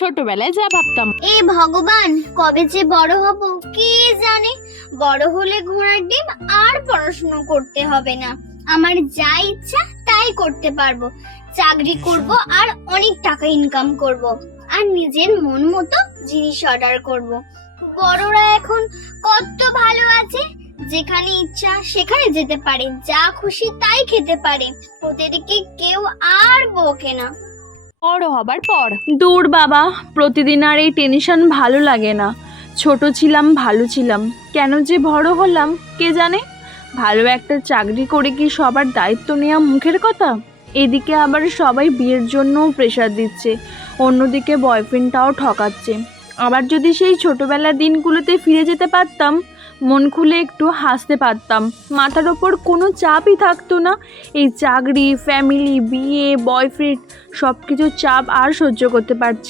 ছোটবেলায় যা ভাবতাম। এ ভগবান, কবে যে বড় হব কে জানে। বড় হলে ঘোড়ার ডিম আর পড়াশোনা করতে হবে না, আমার যা ইচ্ছা তাই করতে পারবো। চাকরি করব আর অনেক টাকা ইনকাম করব, আর নিজের মন মতো জিনিস অর্ডার করব। বড়রা এখন কত ভালো আছে, যেখানে ইচ্ছা সেখানে যেতে পারে, যা খুশি তাই খেতে পারে, ওদেরকে কেউ আর বকে না। বড় হবার পর দূর বাবা, প্রতিদিন আর এই টেনশন ভালো লাগে না। ছোট ছিলাম, ভালো ছিলাম, কেন যে বড় হলাম কে জানে। ভালো একটা চাকরি করে কি সবার দায়িত্ব নেওয়া মুখের কথা? এদিকে আবার সবাই বিয়ের জন্যও প্রেশার দিচ্ছে, অন্যদিকে বয়ফ্রেন্ডটাও ঠকাচ্ছে। আবার যদি সেই ছোটবেলার দিনগুলোতে ফিরে যেতে পারতাম, মন খুলে একটু হাসতে পারতাম, মাথার ওপর কোনো চাপই থাকতো না। এই চাকরি, ফ্যামিলি, বিয়ে, বয়ফ্রেন্ড, সব কিছু চাপ আর সহ্য করতে পারছি না।